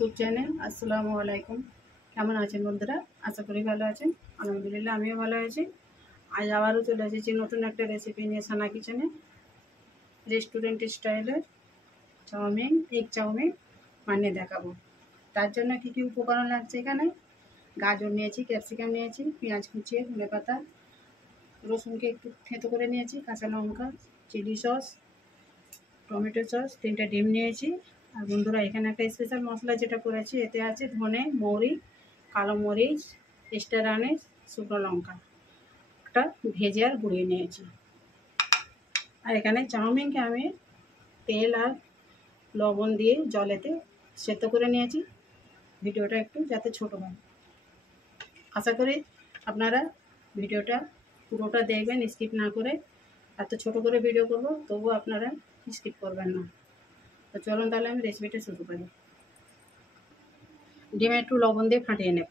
YouTube channel. আসসালামু আলাইকুম। কেমন আছেন বন্ধুরা? আশা করি ভালো আছেন। আলহামদুলিল্লাহ আমিও ভালো আছি। আজ আবারও চলে এসেছি নতুন একটা রেসিপি নিয়ে সানা কিচেনে। রেস্টুরেন্ট স্টাইলের চাউমিন, এগ চাউমিন বানিয়ে দেখাবো। তার জন্য কী কী উপকরণ লাগছে এখানে: গাজর নিয়েছি, ক্যাপসিকাম নিয়েছি, পেঁয়াজ কুচিয়ে, ধনেপাতা, রসুনকে একটু থেঁতো করে নিয়েছি, কাঁচা লঙ্কা, চিলি সস, টমেটো সস, 3টে ডিম নিয়েছি। আর বন্ধুরা এখানে একটা স্পেশাল মশলা যেটা করেছি, এতে আছে ধনে, মৌরি, কালো মরিচ, স্টার আনিস, শুকনো লঙ্কা একটা ভেজে আর গুঁড়িয়ে নিয়েছি। আর এখানে চাউমিনকে আমি তেল আর লবণ দিয়ে জলেতে সেদ্ধ করে নিয়েছি। ভিডিওটা একটু যাতে ছোটো হয়, আশা করি আপনারা ভিডিওটা পুরোটা দেখবেন, স্কিপ না করে। এত ছোটো করে ভিডিও করব, তবুও আপনারা স্কিপ করবেন না। তো চলুন তাহলে আমি রেসিপিটা শুরু করি। ডিমে একটু লবণ দিয়ে ফাটিয়ে নেব।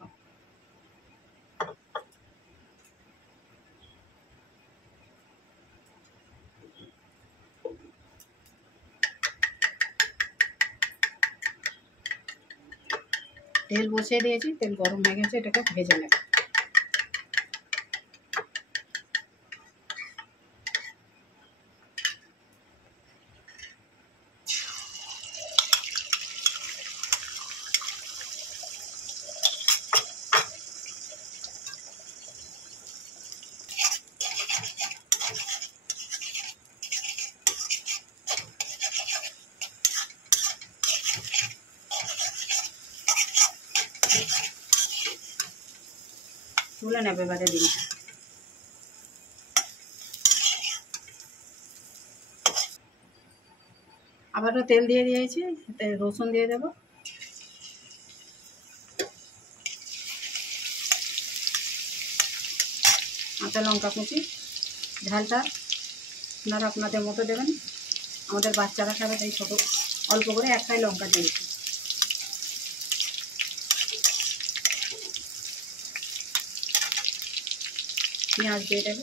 তেল বসিয়ে দিয়েছি, তেল গরম হয়ে গেছে, এটাকে ভেজে নেব। তুলে নেবে এবারে ডিমটা। আবারও তেল দিয়ে দিয়েছি, এতে রসুন দিয়ে দেব, কাঁচা লঙ্কা কুচি। ঝালটা আপনারা আপনাদের মতো দেবেন, আমাদের বাচ্চারা খাবে তাই ছোটো অল্প করে একটাই লঙ্কা দিয়েছি। পেঁয়াজ দিয়ে দেবে,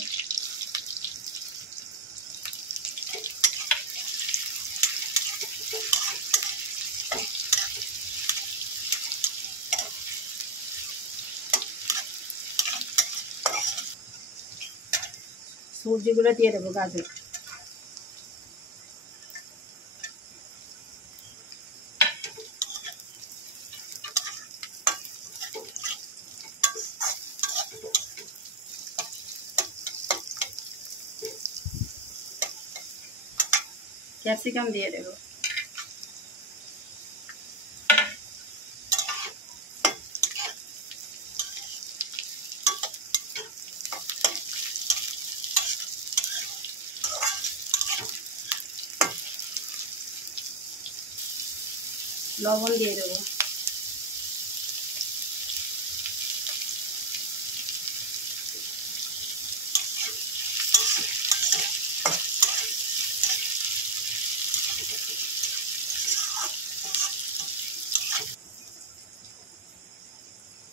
সবজিগুলো দিয়ে দেবো, গাজর, ক্যাপসিকাম দিয়ে দেবো, লবণ দিয়ে দেবো,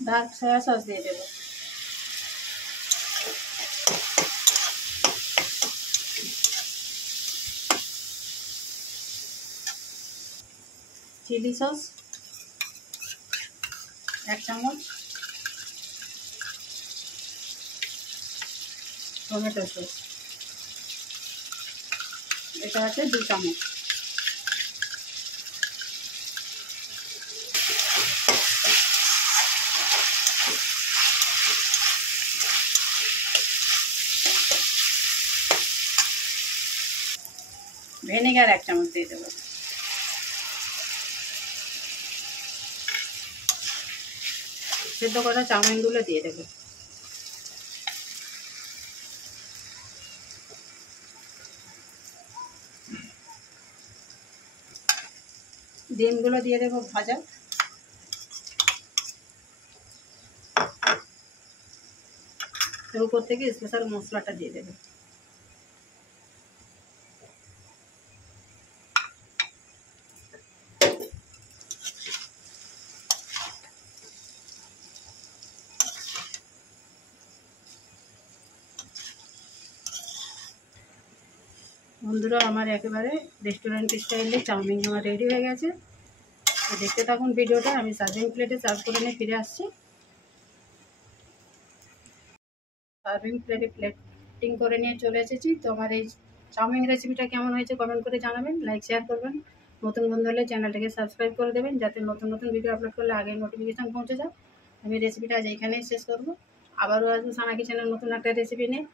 ডার্ক সয়া সস দিয়ে দেবো, চিলি সস 1 চামচ, টমেটো সস এটা আছে 2 চামচ। ভিনেগার 1 চামচ দিয়ে দেবো। সেদ্ধ করা চাউমিনগুলো দিয়ে দেবো। ডিমগুলো দিয়ে দেবো ভাজা। এর উপর থেকে স্পেশাল মশলাটা দিয়ে দেবে। বন্ধুরা আমার একেবারে রেস্টুরেন্ট স্টাইলে চাউমিন আমার রেডি হয়ে গেছে। তো দেখতে থাকুন ভিডিওটা। আমি সার্ভিং প্লেটে সার্ভ করে নিয়ে ফিরে আসছি। সার্ভিং প্লেটে প্লেটিং করে নিয়ে চলে এসেছি। তো আমার এই চাউমিন রেসিপিটা কেমন হয়েছে কমেন্ট করে জানাবেন, লাইক শেয়ার করবেন, নতুন বন্ধু হলে চ্যানেলটাকে সাবস্ক্রাইব করে দেবেন যাতে নতুন নতুন ভিডিও আপলোড করলে আগে নোটিফিকেশান পৌঁছে যায়। আমি রেসিপিটা আজ এইখানেই শেষ করবো। আবারও আসবো সানা কিচেনের নতুন একটা রেসিপি নিয়ে।